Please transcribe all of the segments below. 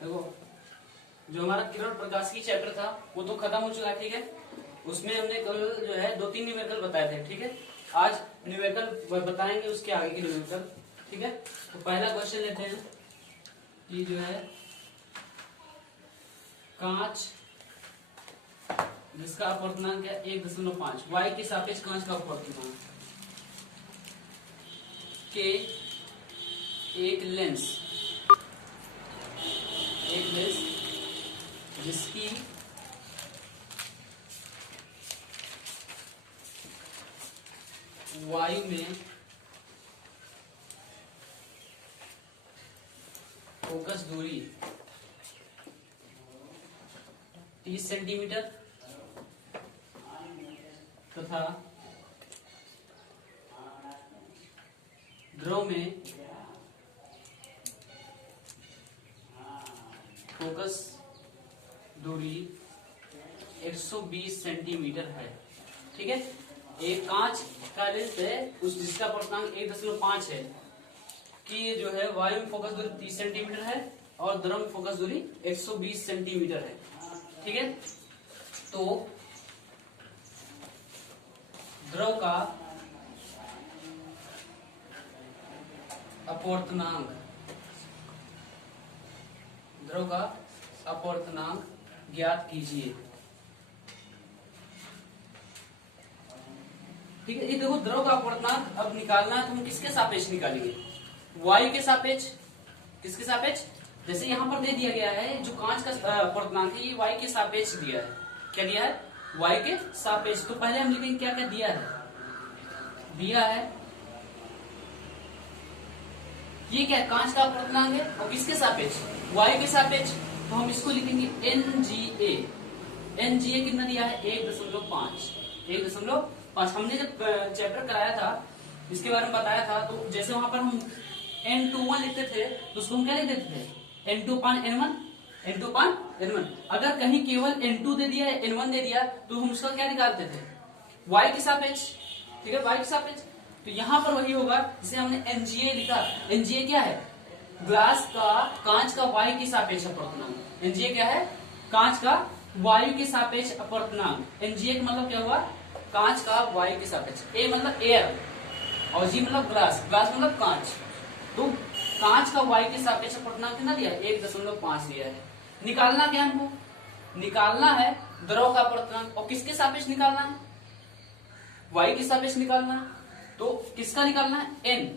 देखो, जो हमारा किरण प्रकाश की चैप्टर था वो तो खत्म हो चुका है, ठीक है। उसमें हमने कल जो है 2-3 न्यूमेरिकल बताए थे, ठीक है। आज न्यूमेरिकल बताएंगे, उसके आगे के न्यूमेरिकल, ठीक है। तो पहला क्वेश्चन लेते हैं कि जो है कांच जिसका अपवर्तनांक है 1.5, y के सापेक्ष कांच का अपवर्तनांक के एक लेंस जिसकी वायु में फोकस दूरी 30 सेंटीमीटर तथा द्रव में फोकस दूरी 120 सेंटीमीटर है, ठीक है। एक कांच का लेंस है उस जिसका अपवर्तनांक 1.5 है कि जो है वायु में फोकस दूरी 30 सेंटीमीटर है और द्रव में फोकस दूरी 120 सेंटीमीटर है, ठीक है। तो द्रव का अपवर्तनांक ज्ञात कीजिए, ठीक है। ये देखो, द्रव का अपवर्तनांक अब निकालना है तो हम किसके सापेक्ष निकालेंगे? वायु के सापेक्ष। किसके सापेक्ष? जैसे यहाँ पर दे दिया गया है जो कांच का अपवर्तनांक है ये वायु के सापेक्ष दिया है। क्या दिया है? वायु के सापेक्ष। तो पहले हम लिखेंगे क्या क्या दिया है ये क्या कांच का अपवर्तनांक है और किसके सापेक्ष? वायु के सापेक्ष। तो हम इसको लिखेंगे NGA। NGA कितना दिया है? 1.5। हमने जब चैप्टर कराया था इसके बारे में बताया था, तो जैसे वहां पर हम N21 लिखते थे तो उसको हम क्या लिख देते थे? N2/N1। अगर कहीं केवल N2 दे दिया है, N1 दे दिया तो हम उसका क्या निकालते थे? Y के सापेक्ष, ठीक है, Y के सापेक्ष। तो यहाँ पर वही होगा जिसे हमने NGA लिखा। NGA क्या है? कांच का वायु के सापेक्ष अपवर्तनांक। NGA क्या है? कांच का वायु के सापेक्ष अपवर्तनांक। NGA का मतलब क्या हुआ? कांच का वायु के सापेक्ष। A मतलब एयर और G मतलब ग्लास मतलब कांच। तो कांच का वायु के सापेक्ष अपवर्तनांक कितना दिया? 1.5 दिया है। निकालना क्या हमको? निकालना है द्रव का अपवर्तनांक। और किसके सापेक्ष निकालना है? वायु के सापेक्ष निकालना है। तो किसका निकालना है? L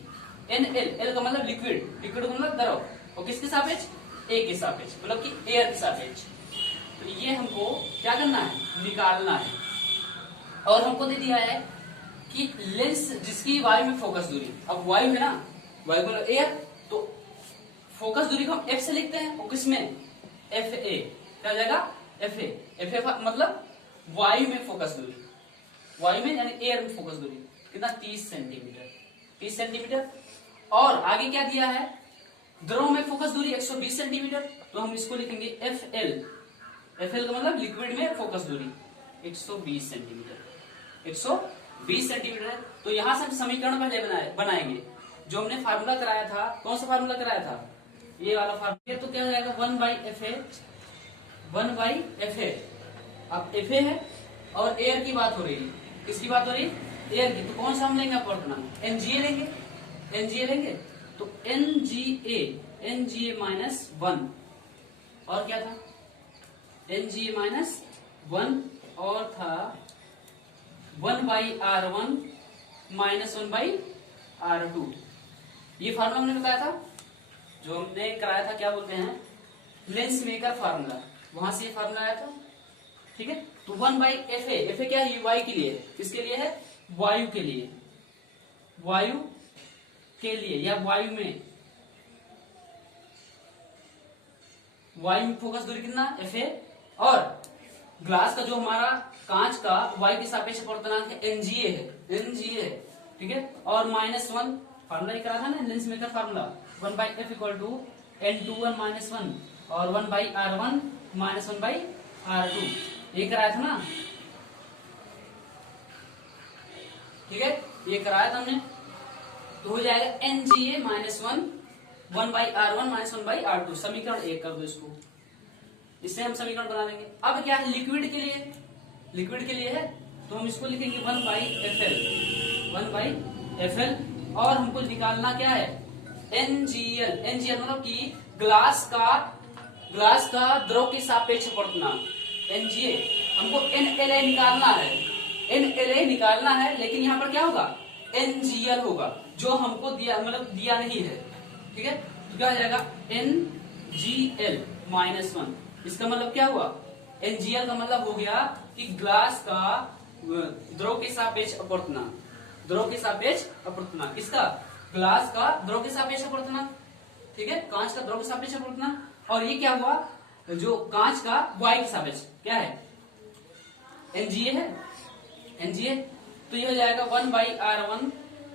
का मतलब लिक्विड का मतलब द्रव। और किसके सापेक्ष? A के सापेक्ष, मतलब कि एयर के सापेक्ष। तो ये हमको क्या करना है? निकालना है। और हमको दे दिया है कि लेंस जिसकी वायु में फोकस दूरी, अब वायु है ना, वायु मतलब एयर, तो फोकस दूरी को हम F से लिखते हैं। और किसमें? FA। क्या हो जाएगा? FA मतलब वायु में फोकस दूरी, वायु में यानी एयर में फोकस दूरी कितना? 30 सेंटीमीटर। और आगे क्या दिया है? द्रव में फोकस दूरी 120 सेंटीमीटर। तो हम इसको लिखेंगे FL का मतलब लिक्विड में फोकस दूरी 120 सेंटीमीटर है। तो यहां से हम समीकरण पहले बनाएंगे जो हमने फार्मूला कराया था। कौन सा फार्मूला कराया था? ये वाला फार्मूला। तो क्या हो जाएगा? 1/FA। अब FA है और एयर की बात हो रही है। किसकी बात हो रही है? एयर की। तो कौन सा हम लेंगे अपवर्तनांक? NGA लेंगे। तो NGA -1 और क्या था? NGA -1 और था 1/R1 -1/R2। ये फार्मूला हमने बताया था, जो हमने कराया था, क्या बोलते हैं? Lens maker formula. वहां से ये फार्मूला आया था, ठीक है। तो 1/FA क्या है? वायु के लिए है। किसके लिए है? वायु के लिए या वायु में फोकस दूरी कितना? FA। और ग्लास का जो हमारा कांच का वायु के सापेक्ष अपवर्तनांक है NGA है, ठीक है। और -1 फार्मूला करा था ना lens maker formula. 1/F = N21-1 और 1/R1 -1/R2 ये कराया था ना, ठीक है, ये कराया था हमने। तो हो जाएगा NGA -1 1/r1 माइनस 1/r2। समीकरण 1 कर दो इसको, इससे हम समीकरण बना लेंगे। अब क्या है, लिक्विड के लिए, लिक्विड के लिए है तो हम इसको लिखेंगे 1/FL, 1/FL। और हमको निकालना क्या है, NGL। NGL मतलब कि ग्लास का द्रव के सापेक्ष अपवर्तनांक, NGA। हमको NLA निकालना है, NLA निकालना है, लेकिन यहाँ पर क्या होगा, NGL होगा, जो हमको दिया मतलब दिया नहीं है। ठीक है, तो क्या हो जाएगा NGL -1। इसका मतलब क्या हुआ, NGL का मतलब हो गया कि ग्लास का द्रव के सापेक्ष अपवर्तनांक, द्रव के सापेक्ष अपवर्तनांक, किसका, ग्लास का द्रव के सापेक्ष अपवर्तनांक। ठीक है, कांच का द्रव के सापेक्ष अपवर्तनांक। और ये क्या हुआ, जो कांच का वाई के सापेक्ष क्या है, NGA है, NGA। तो ये हो जाएगा 1/r1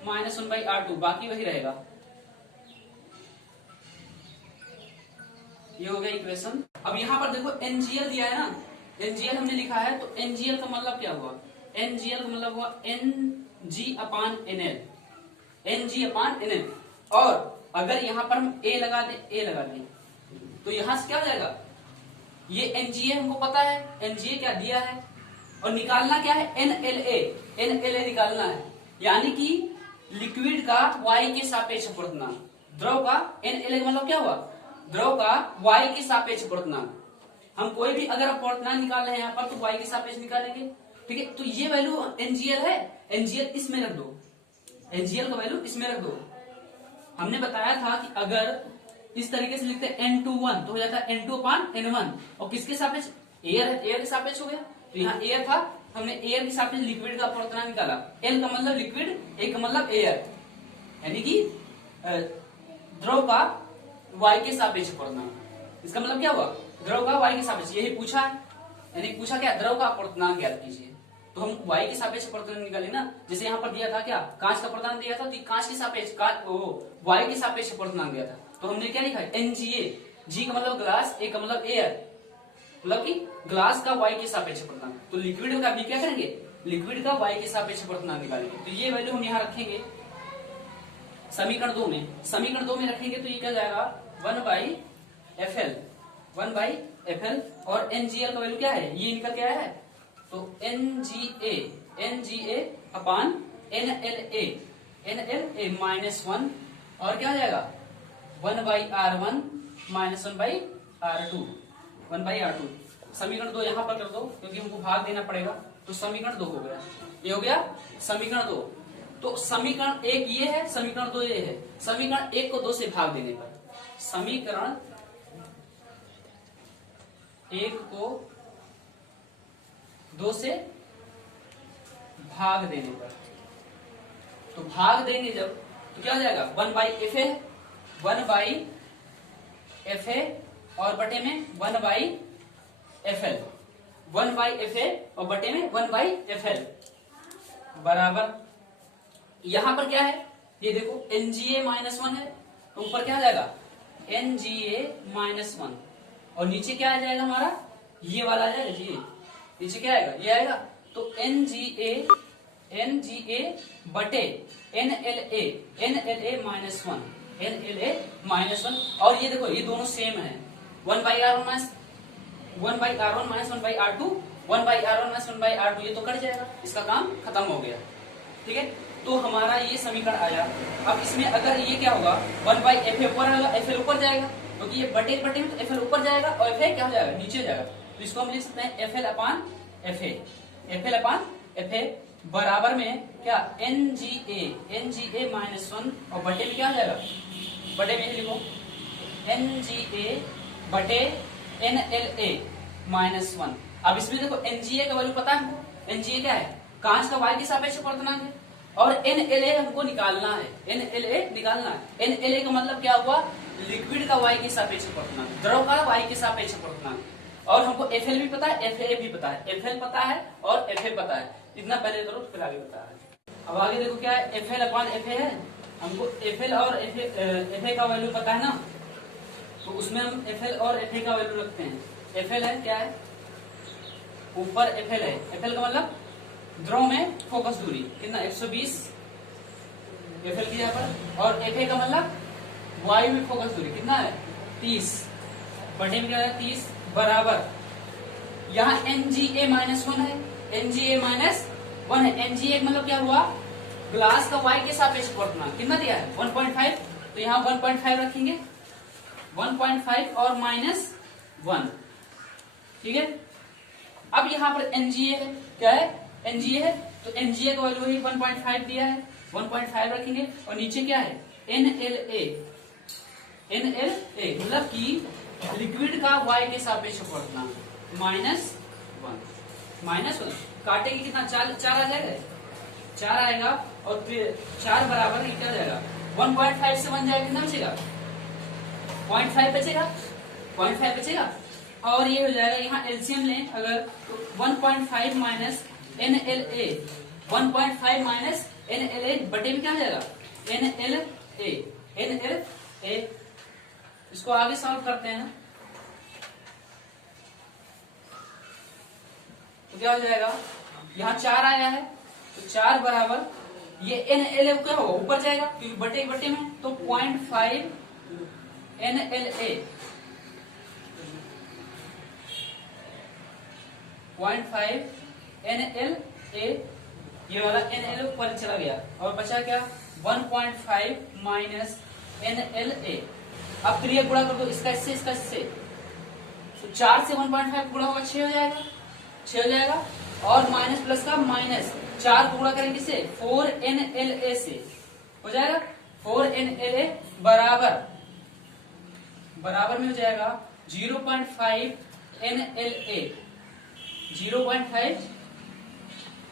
माइनस 1/r2, बाकी वही रहेगा। ये हो गया इक्वेशन। अब यहाँ पर देखो NGL दिया है ना, NGL हमने लिखा है, तो NGL का मतलब क्या हुआ, NGL का मतलब हुआ NG/NL, NG/NL। और अगर यहाँ पर हम A लगा दें, तो यहां से क्या हो जाएगा, ये NGA हमको पता है, NGA क्या दिया है, और निकालना क्या है, NLA निकालना है। यानी कि लिक्विड का Y के सापेक्ष अपवर्तनांक, द्रव का NLA का मतलब क्या हुआ, द्रव का Y के सापेक्ष अपवर्तनांक। हम कोई भी अगर अपवर्तनांक निकाल रहे हैं यहाँ पर, तो Y के सापेक्ष निकालेंगे। ठीक है, तो ये वैल्यू NGL है, NGL इसमें रख दो, NGL का वैल्यू इसमें रख दो। हमने बताया था कि अगर इस तरीके से लिखते N21 तो हो जाता है N2/N1, और किसके सापेक्ष, एयर के सापेक्ष हो गया। तो यहाँ एयर था, हमने एयर के सापेक्ष लिक्विड का अपवर्तनांक निकाला। L का मतलब लिक्विड, A का मतलब एयर, यानी कि द्रव का Y के सापेक्ष अपवर्तनांक। इसका मतलब क्या हुआ, द्रव का Y के सापेक्ष, यही पूछा है, यानी पूछा क्या, द्रव का अपवर्तनांक ज्ञात कीजिए। तो हम Y के सापेक्ष अपवर्तनांक निकाले ना, जैसे यहाँ पर दिया था क्या, कांच का अपवर्तनांक दिया था, तो कांच के सापेक्ष Y के सापेक्ष अपवर्तनांक दिया था। तो हमने क्या लिखा है, NGA, G का मतलब ग्लास, A का मतलब एयर, मतलब कि ग्लास का Y के सापेक्ष अपवर्तनांक। तो लिक्विड का भी क्या करेंगे, लिक्विड का Y के सापेक्ष अपवर्तनांक निकालेंगे। तो ये वैल्यू हम यहाँ रखेंगे समीकरण 2 में, समीकरण 2 में रखेंगे तो ये क्या जाएगा 1/FL, 1/FL। और NGL का वैल्यू क्या है, ये निकल के आया है, तो NGA NLA -1, और क्या हो जाएगा 1/r1 माइनस 1/r2, 1/r2। समीकरण 2 यहाँ पर कर दो, क्योंकि हमको भाग देना पड़ेगा। तो समीकरण 2 हो गया, ये हो गया समीकरण 2। तो समीकरण 1 ये है, समीकरण 2 ये है। समीकरण 1 को 2 से भाग देने पर, समीकरण 1 को 2 से भाग देने पर, तो भाग देंगे जब, तो क्या हो जाएगा 1/FA, 1/FA और बटे में 1/FL, 1/FA और बटे में 1/FL बराबर, यहां पर क्या है, ये देखो NGA -1 है, तो ऊपर क्या आ जाएगा NGA -1, और नीचे क्या आ जाएगा हमारा, ये वाला आ जाएगा जी, नीचे क्या आएगा, ये आएगा। तो NGA बटे NLA -1, NLA -1। और ये देखो ये दोनों सेम है, 1/r1 minus 1/r2, 1/r1 minus 1/r2, ये तो कट जाएगा, इसका काम खत्म हो गया। ठीक है, तो हमारा ये समीकरण आया। अब इसमें अगर ये क्या होगा 1/FA ऊपर आएगा, FL ऊपर जाएगा, क्योंकि ये बटे बटे में, तो FL ऊपर जाएगा और FA क्या हो जाएगा, नीचे जाएगा। तो इसको हम लिख सकते हैं FL/FA, FL/FA बराबर में क्या NGA -1, और बटे में क्या हो जाएगा, बटे में लिखो NGA बटे NLA -1। अब इसमें देखो NGA का वैल्यू पता है हमको, NGA क्या है, कांच का Y के सापेक्ष अपवर्तनांक है, और NLA हमको निकालना है, NLA निकालना है। NLA का मतलब क्या हुआ, लिक्विड का Y के सापेक्ष अपवर्तनांक, द्रव का Y के सापेक्ष अपवर्तनांक। और हमको FL भी पता है, FA भी पता है, FL पता है और FA पता है, इतना पहले करो फिर आगे बता है। अब आगे देखो क्या है, FL/FA है, हमको FL और FA का वैल्यू पता है ना, तो उसमें हम FL और FA का वैल्यू रखते हैं। FL है क्या है, ऊपर FL है, FL का मतलब द्रव में फोकस दूरी कितना 120 FL की यहाँ पर, और FA का मतलब वायु में फोकस दूरी कितना है 30 बटे में क्या है 30 बराबर यहाँ NGA -1 है NGA -1 है NGA मतलब क्या हुआ ग्लास का y के सापेक्ष अपवर्तनांक कितना दिया है 1.5 तो यहाँ 1.5 रखेंगे 1.5 और -1 ठीक है। अब यहाँ पर NGA है क्या है NGA है तो NGA का वैल्यू ही 1.5 दिया है 1.5 रखेंगे और नीचे क्या है NLA मतलब कि लिक्विड का y के सापेक्ष अपवर्तनांक -1 काटेंगे कितना 4 आ जाएगा 4 आएगा और फिर 4 बराबर ये क्या जाएगा 1.5 से बन जाएगा कितना बचेगा 0.5 बचेगा 0.5 बचेगा और ये हो जाएगा यहाँ एलसीएम लें अगर तो 1.5 माइनस NLA 1.5 माइनस NLA बटे में क्या हो जाएगा NLA इसको आगे सॉल्व करते हैं तो क्या हो जाएगा यहाँ 4 आया है तो 4 बराबर ये NLA क्या होगा ऊपर जाएगा क्योंकि बटे बटे में तो 0.5 NLA 0.5 NLA ये वाला NLA ऊपर चला गया और बचा क्या 1.5 माइनस NLA अब क्रिया गुणा कर दो इसका इससे तो 4 से 1.5 गुणा होगा 6 हो जाएगा और माइनस प्लस का माइनस 4 को गुणा करेंगे किससे 4 NLA से हो जाएगा 4 NLA बराबर में हो जाएगा 0.5 NLA 0.5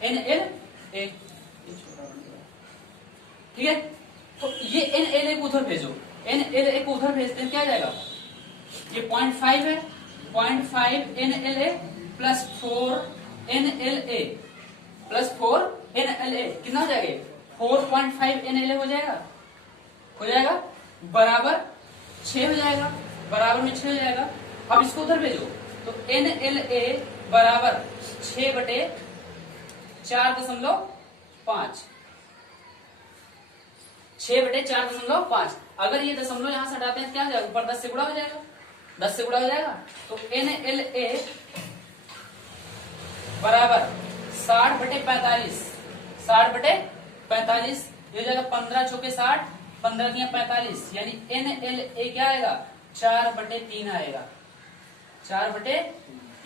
NLA ठीक है। तो ये NLA को उधर भेजो NLA को उधर भेजते हैं क्या जाएगा ये 0.5 है 0.5 NLA plus 4 NLA plus 4 NLA कितना हो जाएगा 4.5 NLA हो जाएगा बराबर 6 हो जाएगा बराबर में 6 हो जाएगा। अब इसको उधर भेजो तो NLA बराबर 6 बटे 4.5 6 बटे 4.5 अगर ये दशमलव यहां से हटाते हैं क्या हो जाएगा ऊपर 10 से गुणा हो जाएगा तो NLA बराबर 60 बटे 45 ये हो जाएगा 15 चौके 60 15 दिया 45 यानी NLA क्या आएगा 4 बटे 3 आएगा 4 बटे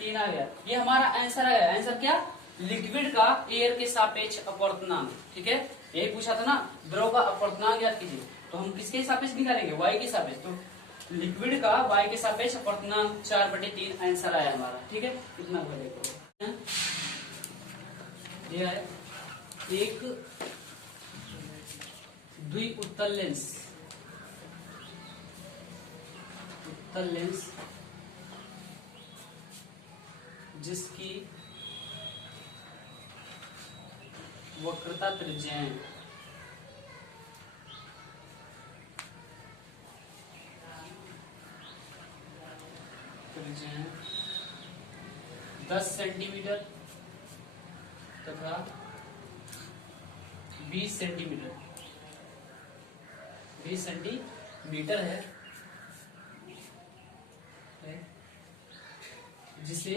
3 आ गया ये हमारा आंसर आया। आंसर क्या लिक्विड का एयर के सापेक्ष अपवर्तनांक ठीक है यही पूछा था ना द्रव का अपवर्तनांक याद कीजिए तो हम किसके सापेक्ष निकालेंगे y के सापेक्ष तो लिक्विड का y के सापेक्ष अपवर्तनांक 4 बटे 3 आंसर आया हमारा ठीक है कितना हुआ देखो यह है एक द्विउत्तल लेंस जिसकी वक्रता त्रिज्याएं 10 सेंटीमीटर तथा 20 सेंटीमीटर है जिसे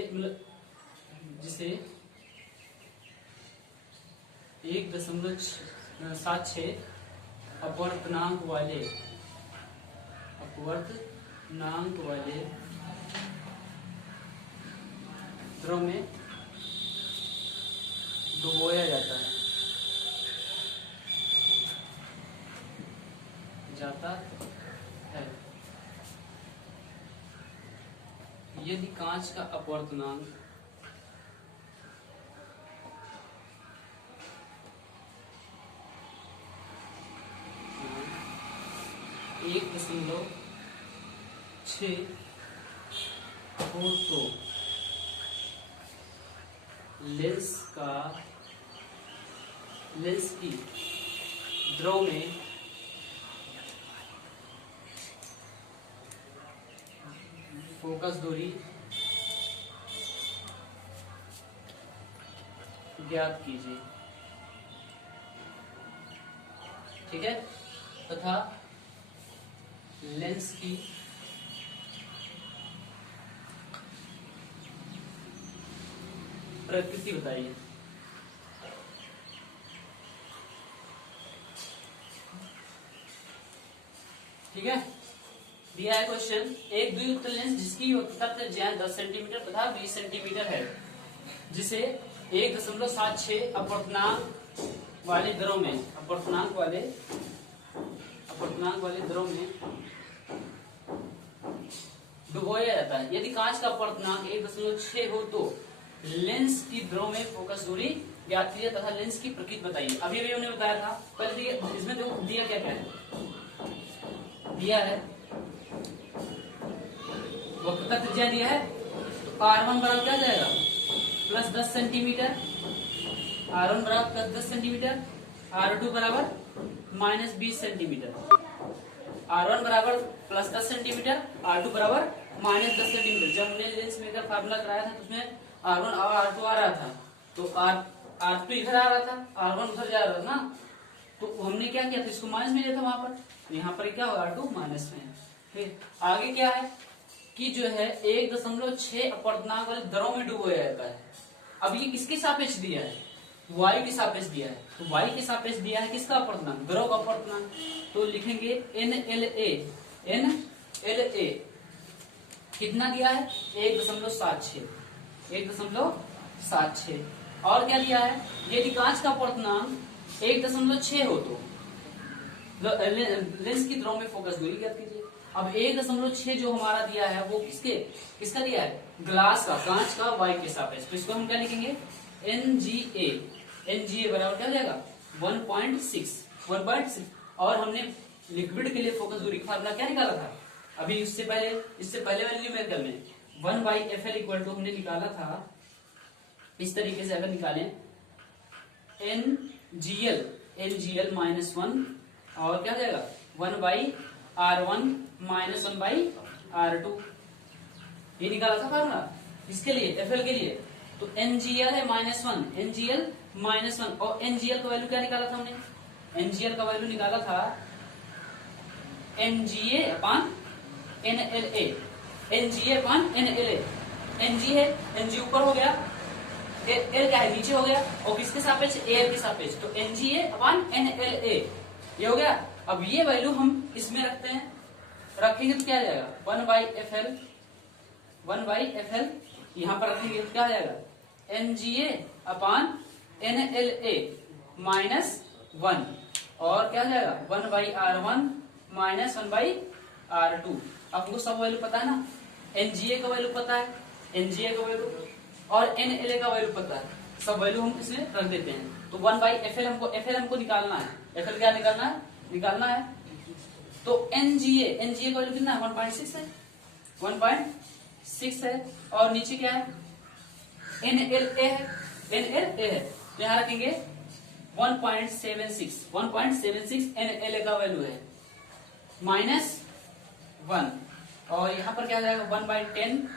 1.76 अपवर्तनांक वाले द्रव में डुबोया जाता है यदि कांच का अपवर्तनांक 1.6 हो तो लेंस की द्रव में फोकस दूरी ज्ञात कीजिए ठीक है तथा लेंस की प्रकृति बताइए। ठीक है, दिया है क्वेश्चन, एक द्वियुक्त लेंस जिसकी तत्व ज्यामिति 10 सेंटीमीटर तथा 20 सेंटीमीटर है, जिसे 1.76 अपवर्तनांक वाले दरों में डुबोया जाता है। यदि कांच का अपवर्तनांक 1.6 हो तो लेंस की दरों में फोकस दूरी ज्ञात कीजिए तथा लेंस की प्रकृति बताइए। अभी अभी हमने बताया था, पहले इसमें देखो दिया क्या क्या है, दिया है वक्रता त्रिज्या दिया है, तो R1 बराबर क्या जाएगा प्लस 10 सेंटीमीटर, R1 बराबर प्लस 10 सेंटीमीटर, R2 बराबर माइनस 20 सेंटीमीटर, R1 बराबर प्लस 10 सेंटीमीटर, R2 बराबर माइनस 10 सेंटीमीटर। जब हमने लेंस मेकर फार्मूला कराया था तो उसमें R1 और R2 आ रहा था, तो R2 इधर आ रहा था, R1 उधर जा रहा था ना, तो हमने क्या किया था, इसको माइनस में लिया था वहां पर, यहाँ पर क्या होगा R2 माइनस में। फिर आगे क्या है कि जो है 1.6 अपवर्तनांक वाले दरों में डुबोया जाता है। अब ये किसके सापेक्ष दिया है, y के सापेक्ष दिया है, तो y के सापेक्ष दिया है किसका अपवर्तनांक, दरों का अपवर्तनांक, तो लिखेंगे NLA कितना दिया है 1.76 और क्या दिया है, यदि कांच का अपवर्तनांक 1.6 हो तो लेंस की दरों में फोकस दूरी ज्ञात कीजिए। अब 1.6 जो हमारा दिया है वो किसका दिया है, ग्लास का, कांच का y के सापेक्ष, तो इसको हम क्या लिखेंगे NGA बराबर क्या हो जाएगा 1.6 और हमने लिक्विड के लिए फोकस दूरी का फार्मूला क्या निकाला था अभी, इससे पहले वाले न्यूमेरिकल में 1/FL इक्वल टू हमने निकाला था इस तरीके से, अगर निकालें NGL -1 और क्या हो जाएगा 1/R1 -1/R2, ये निकाला था फार्मूला इसके लिए FL के लिए। तो NGL है -1, NGL -1 और NGL का वैल्यू क्या निकाला था हमने, NGL का वैल्यू निकाला था NGA/NLA, NGA/NLA, NG है, NG ऊपर हो गया, L क्या है नीचे हो गया, और किसके सापेक्ष AL के सापेक्ष, तो NGA/NLA ये हो गया। अब ये वैल्यू हम इसमें रखेंगे तो क्या आ जाएगा 1/FL यहां पर रखेंगे तो क्या आ जाएगा NGA/NLA -1 और क्या हो जाएगा 1/R1 -1/R2। आपको सब वैल्यू पता है ना, NGA का वैल्यू पता है, NGA का वैल्यू और NLA का वैल्यू पता है, सब वैल्यू हम इसमें रख देते हैं। तो 1/FL हमको निकालना है, FL क्या निकालना है तो NGA का वैल्यू कितना है 1.6 है, 1.6 है, और नीचे क्या है NLA है, तो यहाँ रखेंगे 1.76 NLA का वैल्यू है -1, और यहाँ पर क्या हो जाएगा 1/10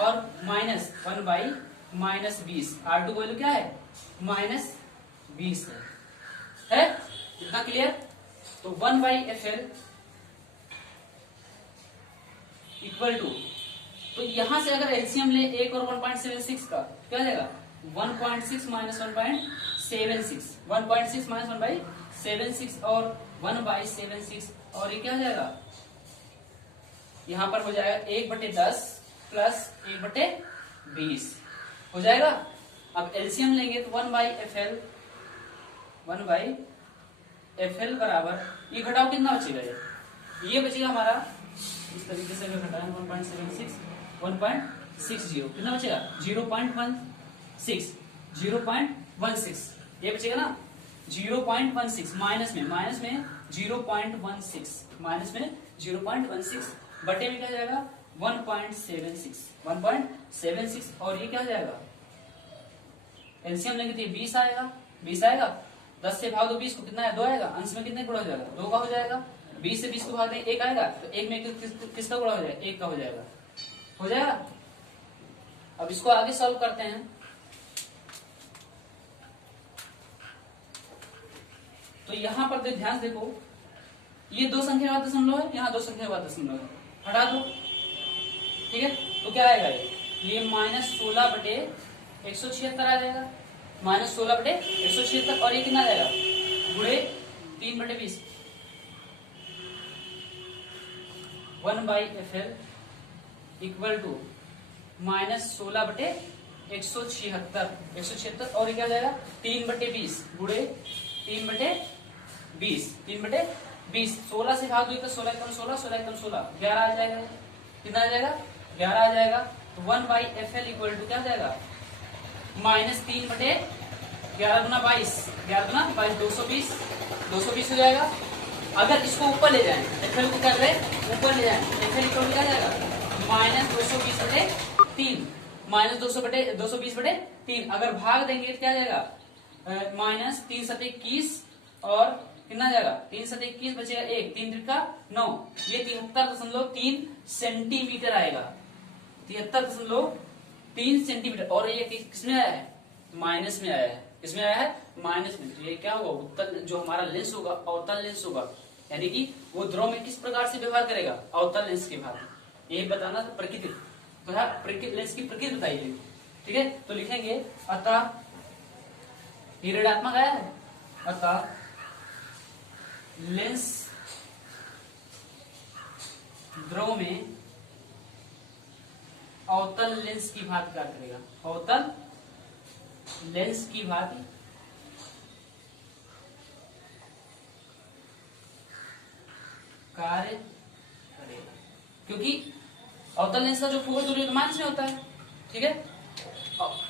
और -1/-20, R2 का वैल्यू क्या है -20 है इतना क्लियर। तो 1/FL इक्वल टू, तो यहां से अगर एलसीएम ले 1 और 1.76 का क्या हो जाएगा 1.6 -1/76, 1.6 -1/76 और 1/76, और ये क्या हो जाएगा यहां पर हो जाएगा 1/10 प्लस 1/20 हो जाएगा। अब एलसीएम लेंगे तो 1/FL बराबर, ये घटाओ कितना बचेगा, ये बचेगा हमारा इस तरीके से, अगर घटाएं 1.76 1.60 कितना बचेगा 0.16 ये बचेगा ना 0.16 माइनस में 0.16 बटे में क्या जाएगा 1.76 और ये क्या हो जाएगा एलसीएम लेंगे तो 20 आएगा 10 से भाग दो 20 को, कितना है 2 आएगा, अंश में कितने गुणा हो जाएगा 2 का हो जाएगा, 20 से 20 को भाग दें 1 आएगा, तो 1 में किसका गुणा हो जाएगा 1 का हो जाएगा। अब इसको आगे सॉल्व करते हैं। तो यहां पर ध्यान देखो ये 2 संख्या के बाद दशमलव है, यहाँ 2 संख्या के बाद दशमलव है, हटा दो। ठीक है, तो क्या आएगा ये -16/176 आ जाएगा, -16/176। और ये कितना आ जाएगा, गुणे 3/20, 1/FL इक्वल टू -16/176, और ये क्या आ जाएगा 3/20 गुणे 3/20, 3/20। 16 से भाग दो तो 16 कम 16, 16 कम 16, 11 आ जाएगा। कितना आ जाएगा, 11 आ जाएगा। तो 1/FL इक्वल टू क्या आ जाएगा, -3/11 गुना 22, 11 गुना 22, 220, 220 हो जाएगा। अगर इसको ऊपर ले जाएं, FL को क्या करें, ऊपर ले जाएं, FL इक्वल टू क्या आ जाएगा, -220/3, -220/3। अगर भाग देंगे तो क्या आ जाएगा, -3 × 21, और कितना आ जाएगा, 3 × 21 बचेगा 1, 3 त्रिका 9, ये 73.3 सेंटीमीटर आएगा, 73.3 सेंटीमीटर। और ये किसमें आया है, माइनस में आया है। किसमें आया है, माइनस में। तो ये क्या होगा, उत्तल जो हमारा लेंस होगा, अवतल लेंस होगा, यानी कि वो ध्रुव में किस प्रकार से व्यवहार करेगा, अवतल लेंस के भांति। ये बताना था प्रकृति, तो लेंस की प्रकृति बताइए। ठीक है, तो लिखेंगे अतः, ये ऋणात्मक आया है, अतः लेंस ध्रुव में अवतल लेंस की भांति कार्य करेगा, अवतल लेंस की भांति कार्य करेगा, क्योंकि अवतल लेंस का जो फोकस दूरी माइनस में होता है। ठीक है,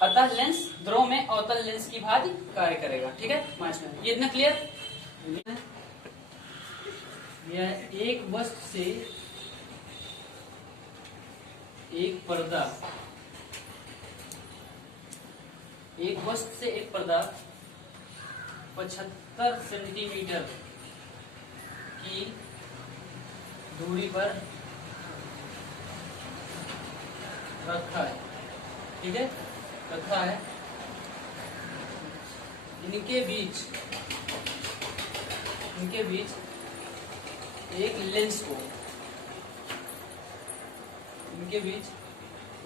अतः लेंस ध्रुव में अवतल लेंस की भांति कार्य करेगा। ठीक है, माइनस में। ये इतना क्लियर। यह एक वस्तु से एक पर्दा, एक वस्तु से एक पर्दा 75 सेंटीमीटर की दूरी पर रखा है। ठीक है, रखा है। इनके बीच एक लेंस को, इनके बीच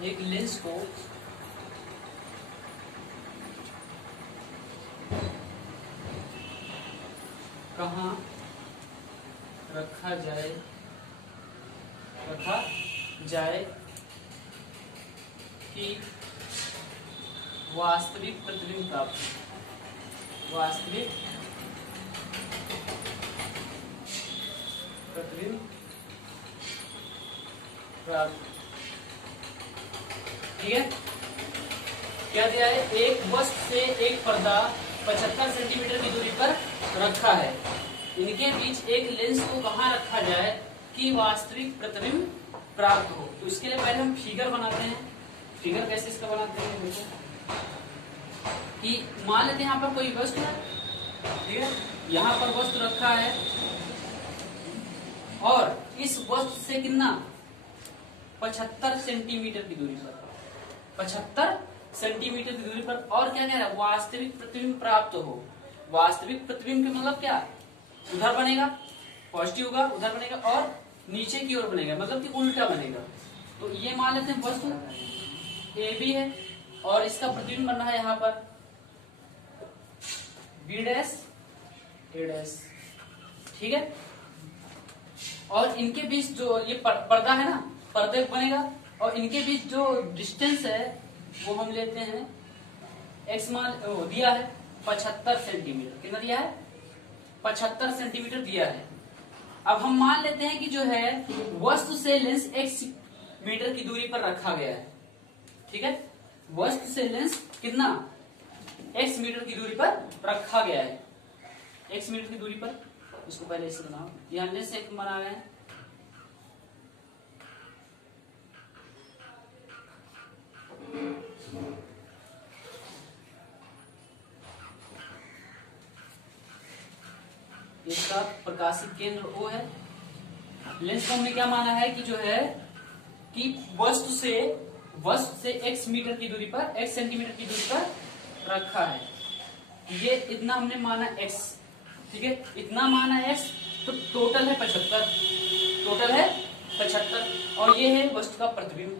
एक लेंस को कहाँ रखा जाए कि वास्तविक प्रतिबिंब प्राप्त हो, वास्तविक प्रतिबिंब प्राप्त। ठीक है, क्या दिया है, एक वस्तु से एक पर्दा 75 सेंटीमीटर की दूरी पर रखा है। इनके बीच एक लेंस को कहाँ रखा जाए कि वास्तविक प्रतिबिंब प्राप्त हो। तो इसके लिए पहले हम फिगर बनाते हैं। फिगर कैसे इसका बनाते हैं, देखो कि मान लेते हैं यहाँ पर कोई वस्तु है। ठीक है, यहाँ पर वस्तु रखा है और इस वस्तु से कितना 75 सेंटीमीटर की दूरी पर, 75 सेंटीमीटर की दूरी पर। और क्या कह रहा है, वास्तविक प्रतिबिंब प्राप्त हो। वास्तविक प्रतिबिंब का मतलब क्या, उधर बनेगा, पॉजिटिव होगा, उधर बनेगा, और नीचे की ओर बनेगा, मतलब कि उल्टा बनेगा। तो ये मान लेते हैं वस्तु ए बी है और इसका प्रतिबिंब बन रहा है यहाँ पर बी डैश ए डैश। ठीक है, और इनके बीच जो ये पर्दा है ना, पर्दे बनेगा, और इनके बीच जो डिस्टेंस है वो हम लेते हैं एक्स मान दिया है 75 सेंटीमीटर। कितना दिया है, 75 सेंटीमीटर दिया है। अब हम मान लेते हैं कि जो है वस्तु से लेंस x मीटर की दूरी पर रखा गया है। ठीक है, वस्तु से लेंस कितना x मीटर की दूरी पर रखा गया है, x मीटर की दूरी पर। इसको पहले ऐसे बनाओ, यहाँ लेंस एक बना रहे हैं। इसका प्रकाशित केंद्र O है। लेंस को हमने क्या माना है कि जो है कि वस्तु से x मीटर की दूरी पर, x सेंटीमीटर की दूरी पर रखा है। ये इतना हमने माना x। ठीक है, इतना माना x, तो टोटल है 75, टोटल है 75 और ये है वस्तु का प्रतिबिंब।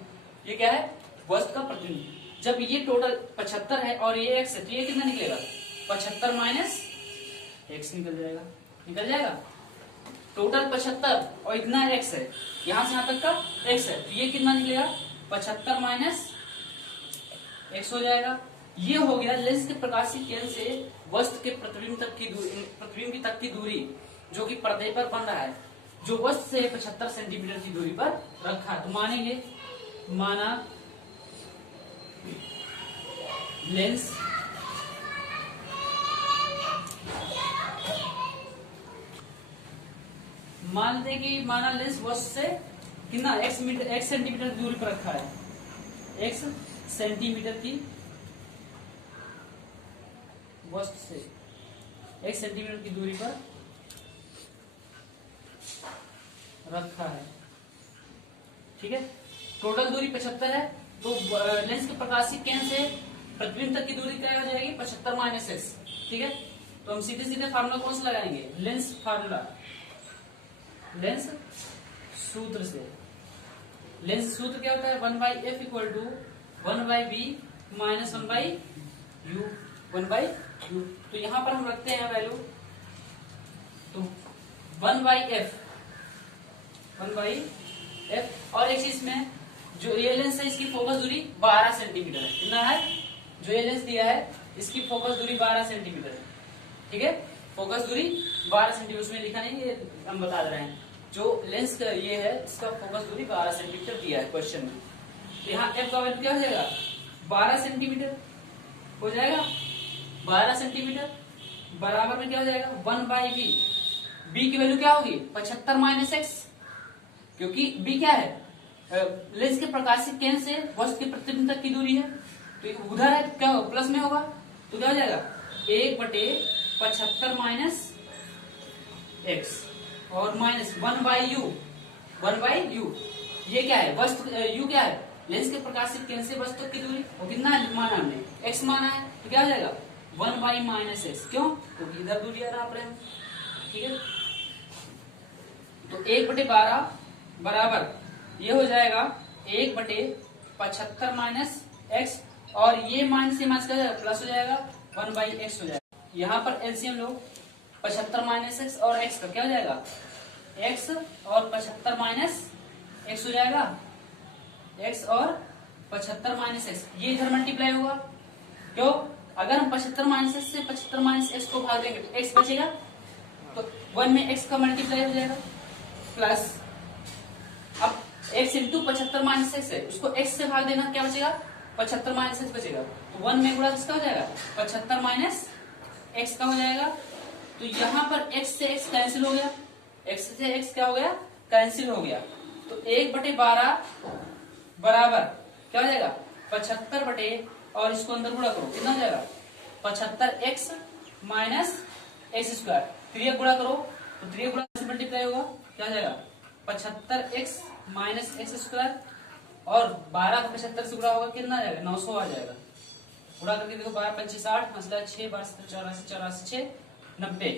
ये क्या है? वस्तु का प्रतिबिंब। जब ये टोटल 75 है और ये x है तो ये कितना निकलेगा? 75 माइनस x निकल जाएगा, निकल जाएगा। टोटल 75 और इतना x है, यहां से यहां तक का x है तो ये कितना निकलेगा? 75 माइनस x हो जाएगा। ये हो गया लेंस के प्रकाशीय केंद्र से वस्तु के प्रतिबिंब तक की दूरी, प्रतिबिंब की तक की दूरी जो कि पर्दे पर बन रहा है, जो वस्तु से 75 सेंटीमीटर की दूरी पर रखा है। तो मानेंगे, माना लेंस मानते कि माना लेंस वस्तु से कितना x सेंटीमीटर की दूरी पर रखा है, x सेंटीमीटर की वस्तु से x सेंटीमीटर की दूरी पर रखा है। ठीक है, टोटल दूरी 75 है तो लेंस के प्रकाशीय केंद्र से प्रतिबिंब तक की दूरी क्या हो जाएगी? 75 माइनस x। ठीक है, तो हम सीधे सीधे फार्मूला कौन सा लगाएंगे? लेंस फार्मूला, लेंस सूत्र से। लेंस सूत्र क्या होता है? 1/f equal to 1/b minus 1/u, 1/u। तो यहां पर हम रखते हैं वैल्यू, तो 1/f और एक चीज में जो ये लेंस है इसकी फोकस दूरी 12 सेंटीमीटर है। कितना है? जो ये लेंस दिया है इसकी फोकस दूरी 12 सेंटीमीटर है। ठीक है, फोकस दूरी 12 सेंटीमीटर, उसमें लिखा नहीं, ये हम बता रहे हैं। जो लेंस का ये है इसका फोकस दूरी 12 सेंटीमीटर दिया है क्वेश्चन में। तो यहाँ f का वैल्यू क्या हो जाएगा? 12 सेंटीमीटर हो जाएगा। 12 सेंटीमीटर बराबर में क्या हो जाएगा? 1/b। b की वैल्यू क्या होगी? 75 माइनस x, क्योंकि b क्या है? लेंस के प्रकाशीय केंद्र से वस्तु के प्रतिबिंब तक की दूरी है, तो उधर है क्या होगा? प्लस में होगा, तो क्या हो जाएगा? 1/75 माइनस x और माइनस 1/u, 1/u। ये क्या है? वस्तु u क्या है? लेंस के प्रकाशीय केंद्र से वस्तु की दूरी, वो कितना माना हमने? x माना है, तो क्या हो जाएगा? 1/- x। क्यों? क्योंकि इधर दूरी नाप रहे हैं। ठीक है, तो 1/12 बराबर ये हो जाएगा 1/75 माइनस x और ये माइनस क्या हो जाएगा? प्लस हो जाएगा, 1/x हो जाएगा। यहाँ पर एलसीएम लो, 75 माइनस x और x का क्या हो जाएगा? x और 75 माइनस x हो जाएगा, x और 75 माइनस x, ये इधर मल्टीप्लाई होगा। क्यों? अगर हम 75 माइनस x से 75 माइनस x को भाग देंगे तो x बचेगा, तो 1 में x का मल्टीप्लाई हो जाएगा, प्लस अब x इंटू 75 माइनस x है, उसको x से भाग देना, क्या बचेगा? 75 माइनस x बचेगा। तो 1 में गुणा किसका हो जाएगा? 75 माइनस x का हो जाएगा। तो यहाँ पर x से x कैंसिल हो गया, x से x क्या हो गया? कैंसिल हो गया। तो 1/12 बराबर क्या हो जाएगा? 75 बटे, और इसको अंदर गुणा करो, कितना हो जाएगा? 75x minus x square. 3 गुणा करो तो 3 गुणा से मल्टीप्लाई होगा, क्या हो जाएगा? 75x माइनस एक्स स्क्वायर, और 12 का 75 से गुणा होगा, कितना आ जाएगा? 900 आ जाएगा। गुणा करके देखो, 12 25 60, मसला 6 12 84 84 6 90।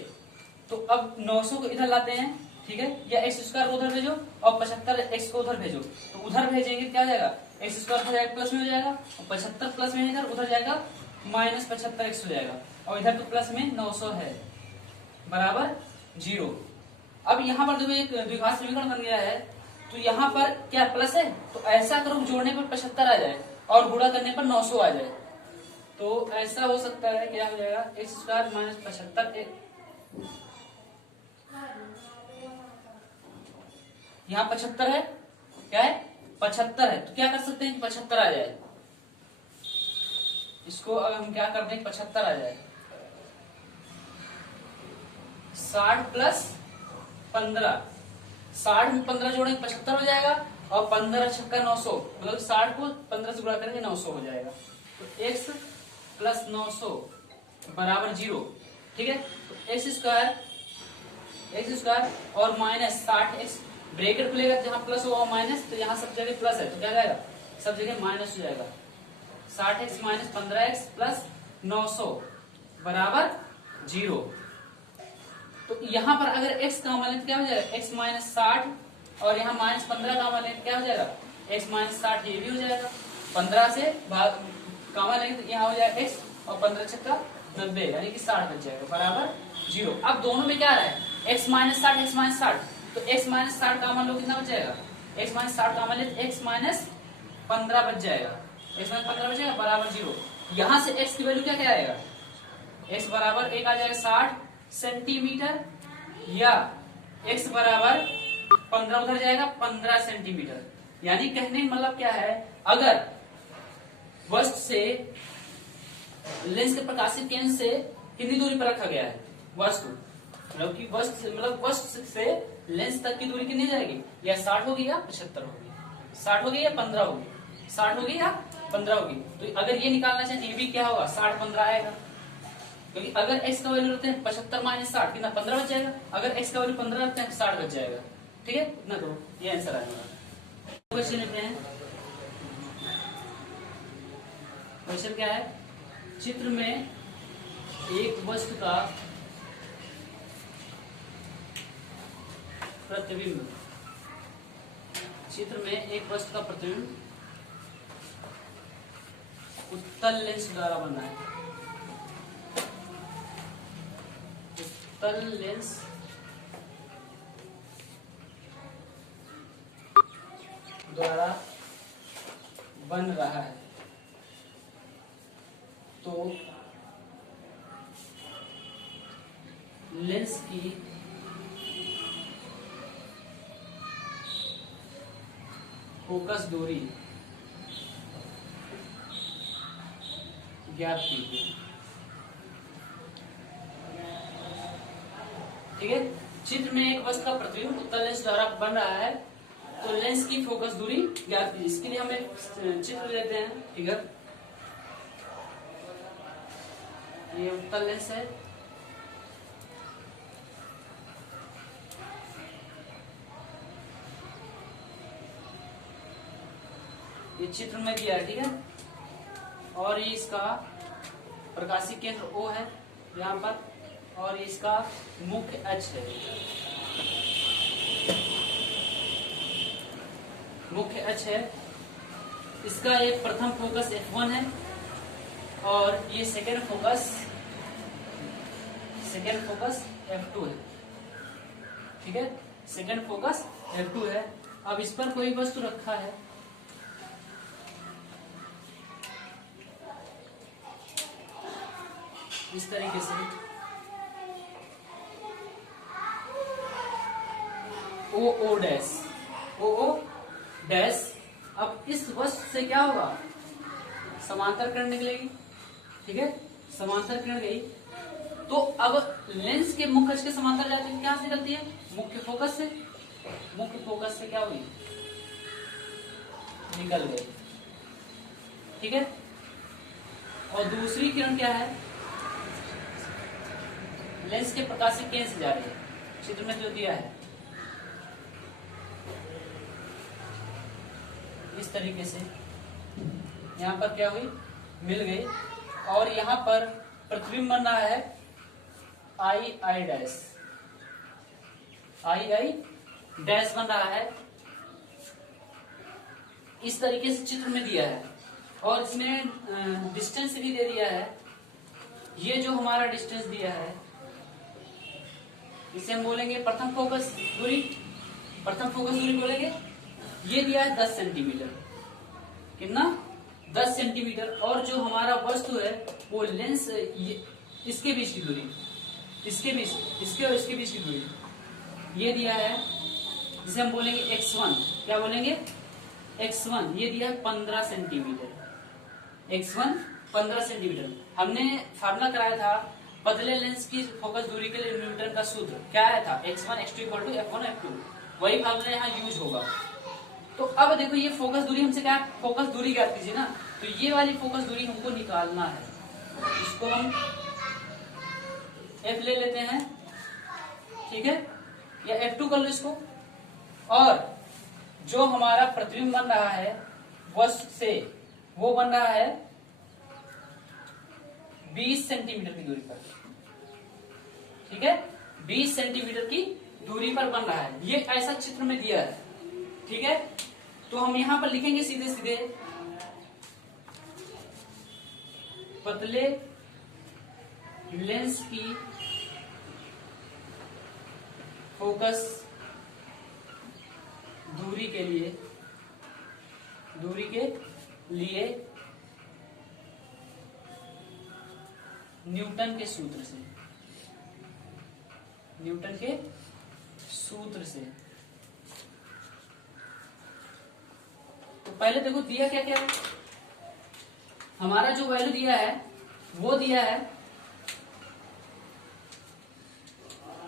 तो अब 900 को इधर लाते हैं, ठीक है, या एक्स स्क्वायर को उधर भेजो और 75x को उधर भेजो, तो उधर भेजेंगे क्या हो जाएगा? एक्स स्क्वायर हो जाएगा प्लस में हो जाएगा, और 75 प्लस में इधर उधर जाएगा माइनस 75x हो जाएगा, और इधर तो प्लस में 900 है, बराबर 0। अब यहाँ पर देखो एक द्विघात समीकरण बन गया है, तो यहाँ पर क्या प्लस है, तो ऐसा करो जोड़ने पर 75 आ जाए और गुणा करने पर 900 आ जाए। तो ऐसा हो सकता है, क्या हो जाएगा? एक्स स्क्वायर माइनस 75, यहाँ 75 है, क्या है? 75 है, तो क्या कर सकते हैं कि 75 आ जाए। इसको अगर हम क्या कर दें, 75 आ जाए, 60 प्लस 15, 60 में 15 जोड़ेंगे 75 हो जाएगा, और 15 छक्का 900, मतलब 60 को 15 से गुणा करेंगे 900 हो जाएगा। तो x प्लस 900 बराबर 0। ठीक है, तो एक्स स्क्वायर और माइनस 60x, ब्रैकेट खुलेगा जहां प्लस होगा माइनस, तो यहाँ सब जगह प्लस है, तो क्या जाएगा? सब जगह माइनस हो जाएगा। 60x माइनस 15x प्लस 900 बराबर 0। तो यहाँ पर अगर x का कॉमन लें क्या हो जाएगा, x माइनस 60 और यहाँ माइनस 15 कॉमन लें क्या हो जाएगा, x माइनस 60 ये भी हो जाएगा। 15 से भाग कॉमन लेंगे तो यहाँ हो जाएगा x और 15 छक्का 90 यानी कि 60 बच जाएगा बराबर 0। अब दोनों में क्या आ रहा है, x माइनस 60 x माइनस 60, तो x माइनस 60 कॉमन लो कितना बच जाएगा, x माइनस 60 कॉमन ले तो x माइनस 15 बच जाएगा, x माइनस 15 बच जाएगा बराबर 0। यहाँ से x की वैल्यू क्या क्या आएगा, x बराबर एक आ जाएगा 60 सेंटीमीटर या x बराबर 15 उधर जाएगा 15 सेंटीमीटर। यानी कहने का मतलब क्या है, अगर वस्तु से लेंस के प्रकाशित केंद्र से कितनी दूरी पर रखा गया है, वस्तु मतलब कि वस्तु से लेंस तक की दूरी कितनी जाएगी, या 60 होगी या 75 होगी, 60 होगी या 15 होगी, 60 होगी या 15 होगी। तो अगर ये निकालना चाहे ये भी क्या होगा 60 15 आएगा, क्योंकि अगर x का वैल्यू रखते हैं 75 माइनस 60 कितना 15 बच जाएगा, अगर x का वैल्यू 15 रखते हैं तो 60 बच जाएगा। ठीक है, इतना करो, ये आंसर आएगा। क्वेश्चन लिखते हैं, क्वेश्चन क्या है, चित्र में एक वस्तु का प्रतिबिंब, चित्र में एक वस्तु का प्रतिबिंब उत्तल लेंस द्वारा बना है, उत्तल लेंस द्वारा बन रहा है। तो लेंस की फोकस दूरी ज्ञात कीजिए। ठीक है, चित्र में एक वस्तु का प्रतिबिंब उत्तल लेंस द्वारा बन रहा है, तो लेंस की फोकस दूरी ज्ञात कीजिए। इसके लिए हमें चित्र लेते हैं, फिगर, ये उत्तल लेंस है, ये चित्र में दिया है। ठीक है, और ये इसका प्रकाशीय केंद्र O है यहाँ पर, और ये इसका मुख्य H है, मुख्य H है। इसका एक प्रथम फोकस F1 है और ये सेकेंड फोकस F2 है। ठीक है, सेकेंड फोकस F2 है। अब इस पर कोई वस्तु रखा है, इस तरीके से OO डैश। अब इस वस्तु से क्या होगा, समांतर किरण निकलेगी। ठीक है, समांतर किरण गई तो अब लेंस के मुख्य अक्ष के समांतर जाती है, क्या से निकलती है, मुख्य फोकस से। मुख्य फोकस से क्या हुई, निकल गई। ठीक है, और दूसरी किरण क्या है, लेंस के प्रकाशीय केंद्र से जा रही है, चित्र में जो दिया है इस तरीके से। यहाँ पर क्या हुई, मिल गई, और यहाँ पर प्रतिबिंब बन रहा है आई डैश बन रहा है, इस तरीके से चित्र में दिया है। और इसमें डिस्टेंस भी दे दिया है, ये जो हमारा डिस्टेंस दिया है इसे हम बोलेंगे प्रथम फोकस दूरी, प्रथम फोकस दूरी बोलेंगे। ये दिया है 10 सेंटीमीटर, कितना 10 सेंटीमीटर। और जो हमारा वस्तु है वो लेंस, इसके बीच की दूरी, इसके और इसके बीच की दूरी ये दिया है, जिसे हम बोलेंगे x1। क्या बोलेंगे, x1। ये दिया है 15 सेंटीमीटर, x1 15 सेंटीमीटर। हमने फार्मूला कराया था पतले लेंस की फोकस दूरी के लिए, न्यूटन का सूत्र क्या आया था, x1 x2 = f1 f2। वही फार्मूला यहाँ यूज होगा। तो अब देखो ये फोकस दूरी हमसे क्या, फोकस दूरी ज्ञात कीजिए ना, तो ये वाली फोकस दूरी हमको निकालना है। इसको हम f ले लेते हैं, ठीक है, या f2 कर लो इसको। और जो हमारा प्रतिबिंब बन रहा है वस्तु से, वो बन रहा है 20 सेंटीमीटर की दूरी पर। ठीक है, 20 सेंटीमीटर की दूरी पर बन रहा है। ये ऐसा चित्र में दिया है, ठीक है। तो हम यहां पर लिखेंगे सीधे सीधे, पतले लेंस की फोकस दूरी के लिए न्यूटन के सूत्र से तो पहले देखो दिया क्या क्या है। हमारा जो वैल्यू दिया है वो दिया है,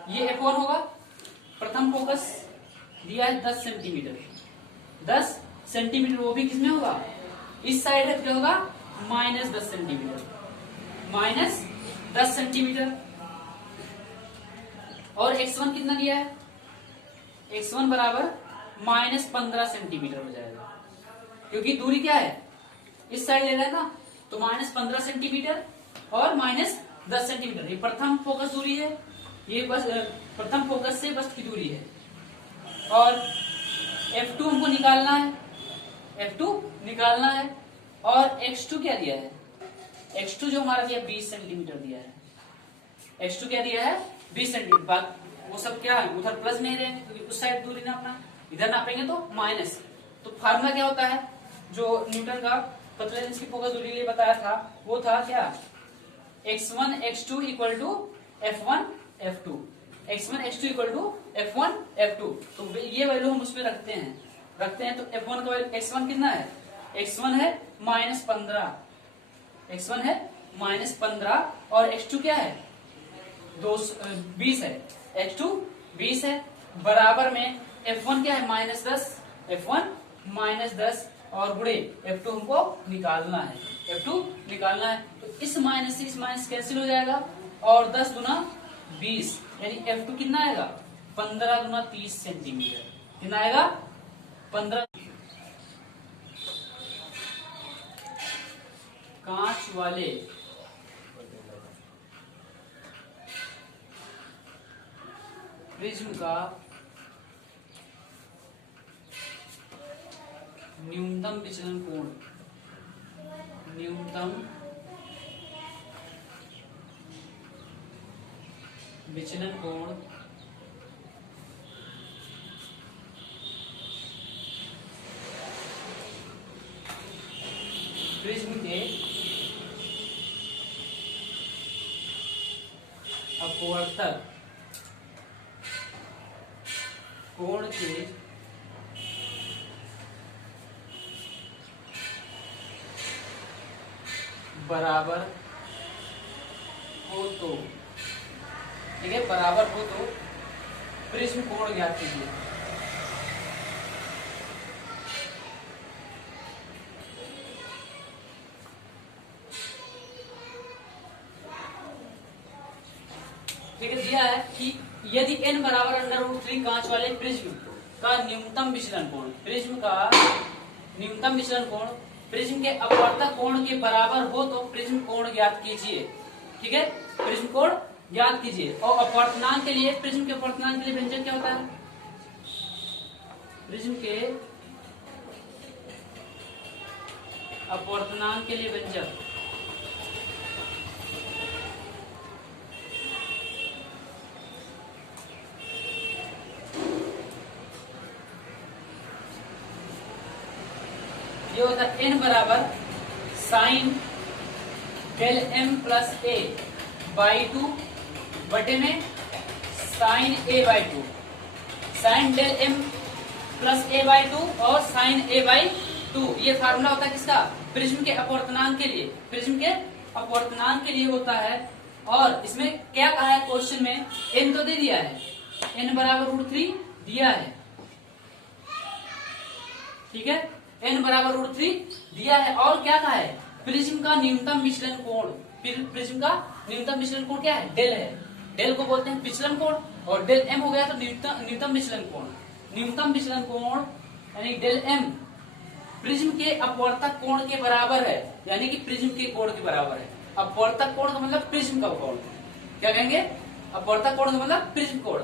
ये F1 होगा। प्रथम फोकस दिया है 10 सेंटीमीटर, 10 सेंटीमीटर, वो भी किसमें होगा, इस साइड है, क्या होगा -10 सेंटीमीटर, -10 सेंटीमीटर। और x1 कितना दिया है, x1 बराबर -15 सेंटीमीटर हो जाएगा, क्योंकि दूरी क्या है, इस साइड ले रहा है ना, तो -15 सेंटीमीटर और -10 सेंटीमीटर। ये प्रथम फोकस दूरी है, ये बस प्रथम फोकस से बस की दूरी है। और F2 हमको निकालना है, और x2 क्या दिया है, x2 जो हमारा दिया 20 सेंटीमीटर दिया है, x2 क्या दिया है 20 सेंटीमीटर। बात वो सब क्या है, उधर प्लस नहीं रहेंगे क्योंकि उस साइड दूरी नापना, इधर नापेंगे तो माइनस। तो फार्मूला क्या होता है, जो न्यूटन का पतले लेंस की फोकस दूरी के लिए बताया था, वो था क्या, x1 x2 equal to F1 F2, x1 x2 equal to F1 F2। तो ये वैल्यू हम उसमें रखते हैं। तो F1 का वैल्यू, x1 कितना है, x1 है -15, x1 है -15, और x2 क्या है 20 है, x2 20 है, बराबर में F1 क्या है -10, F1 -10, और गुणे F2 हमको निकालना है। तो इस माइनस से इस माइनस कैंसिल हो जाएगा, और 10 गुना 20, यानी F2 कितना आएगा 15 गुना 30 सेंटीमीटर, कितना आएगा 15। कांच वाले प्रिज्म का न्यूनतम विचलन कोण प्रिज्म के अपवर्तक कोण के बराबर हो तो, ठीक है, बराबर हो तो प्रिज्म कोण ज्ञात कीजिए। ठीक है, दिया है कि यदि n बराबर √3 कांच वाले प्रिज्म का न्यूनतम विचलन कोण, प्रिज्म के अपवर्तक कोण के बराबर हो तो प्रिज्म कोण ज्ञात कीजिए। ठीक है, प्रिज्म कोण ज्ञात कीजिए। और अपवर्तनांक के लिए, प्रिज्म के अपवर्तनांक के लिए व्यंजक क्या होता है, प्रिज्म के अपवर्तनांक के लिए व्यंजक ये होता है n बराबर sine del m plus a by 2 बटे में sine a by 2, sine del m plus a by 2 और साइन a बाई 2। ये फार्मूला होता है किसका, प्रिज्म के अपवर्तनांक के लिए, प्रिज्म के अपवर्तनांक के लिए होता है। और इसमें क्या कहा है क्वेश्चन में, n तो दे दिया है, n बराबर √3 दिया है, ठीक है, n बराबर √3 दिया है। और क्या कहा है, प्रिज्म का न्यूनतम विचलन कोण, प्रिज्म का न्यूनतम विचलन कोण क्या है, डेल है, डेल को बोलते हैं विचलन कोण, और डेल m हो गया तो न्यूनतम विचलन कोण, न्यूनतम विचलन कोण यानी डेल m प्रिज्म के अपवर्तक कोण के बराबर है, यानी कि प्रिज्म के कोण के बराबर है। अपवर्तक कोण का मतलब प्रिज्म का कोण, क्या कहेंगे, अपवर्तक कोण मतलब प्रिज्म कोण,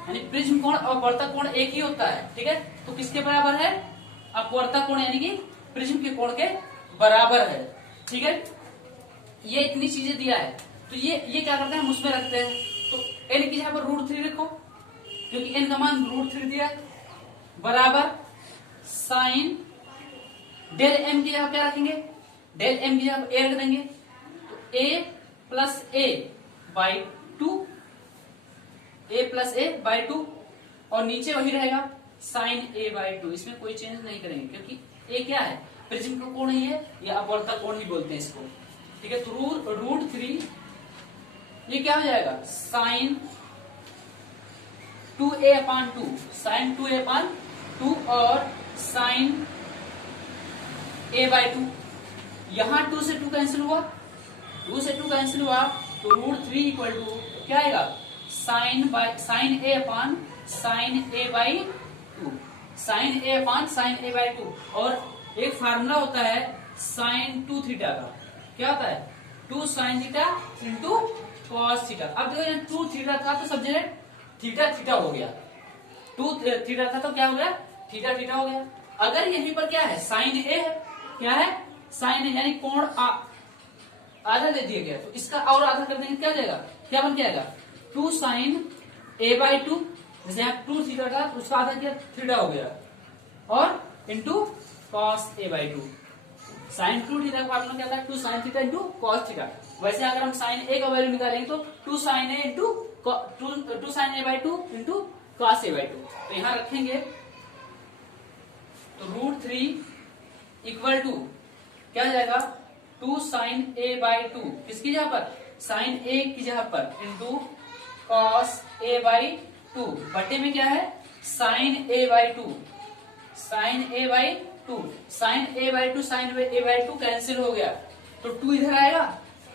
यानी प्रिज्म कोण और अपवर्तक कोण एक ही होता है, ठीक है। तो किसके बराबर है, अपवर्तक कोण यानी कि प्रिज्म के कोण के बराबर है, ठीक है। ये इतनी चीजें दिया है, तो ये क्या करते हैं हम उसमें रखते हैं। तो n की जगह पर √3 रखो, क्योंकि n का मान √3 दिया है, बराबर साइन डेल m की जगह क्या रखेंगे, डेल m की जगह a रख देंगे, तो a plus a by 2, a plus a by 2, और नीचे वही रहेगा साइन a बाई 2। इसमें कोई चेंज नहीं करेंगे, क्योंकि a क्या है, प्रिज्म का कोण ही है, या अपवर्तक कोण ही बोलते हैं इसको, ठीक है। तो √3 ये क्या हो जाएगा, साइन 2a/2, साइन 2a/2 और साइन a/2। यहां 2 से 2 कैंसिल हुआ, 2 से 2 कैंसिल हुआ, तो √3 इक्वल टू क्या आएगा, साइन a/साइन a/2, साइन a/साइन a/2। और एक फार्मूला होता है साइन 2 थीटा का, क्या होता है, 2 sine theta into cos theta. अब देखो 2 थीटा था तो सब जगह थीटा थीटा हो गया, 2 थीटा था तो क्या हो गया, थीटा थीटा हो गया। अगर यहीं पर क्या है, साइन ए है, क्या है, साइन ए, यानी कोण आधा दे दिया गया, तो इसका और आधा कर देंगे, क्या हो जाएगा, क्या बन के आएगा, 2 साइन a/2, जैसे यहाँ 2 थीटा था तो उसका आधा क्या, थीटा हो गया, और into cos a/2। Sine 2 theta का फार्मूला क्या था, 2 sine theta into cos theta. वैसे अगर हम साइन ए का वैल्यू निकालेंगे तो 2 sine A into 2 sine a/2 into cos a/2। तो यहां रखेंगे, तो √3 इक्वल टू क्या हो जाएगा, 2 साइन a/2, किसकी जगह पर, साइन ए की जगह पर, इंटू कॉस a/2, बटे में क्या है, sine a/2, sine a/2, sine a/2 sine a/2 cancel हो गया, तो 2 इधर आएगा,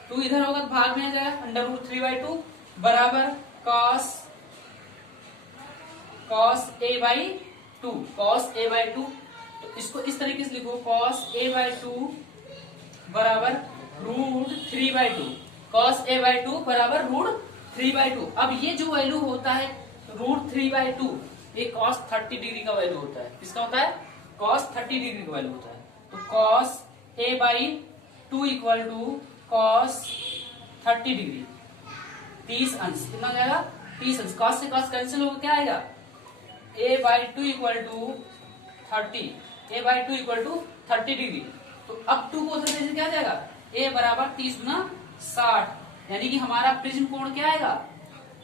2 इधर होगा तो भाग में आ जाएगा, √3/2 बराबर कॉस a/2, कॉस a/2। तो इसको इस तरीके से लिखो, कॉस a/2 बराबर √3/2, कॉस a/2 बराबर √3/2। अब ये जो वैल्यू होता है √3/2, ये कॉस 30 डिग्री का वैल्यू होता है, किसका होता है, कॉस 30 डिग्री का वैल्यू होता है। तो cos a/2 equal to cos 30 degree, 30 अंश, कितना हो जाएगा, 30 अंश। कॉस से कॉस कैंसिल होगा, क्या आएगा, a/2 equal to 30, a/2 equal to 30 degree. तो अब 2 को उधर भेजने क्या जाएगा, a बराबर 30 गुना 60, यानी कि हमारा प्रिज्म कोण क्या आएगा,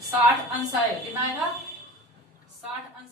60 अंश आएगा, कितना आएगा, 60 अंश।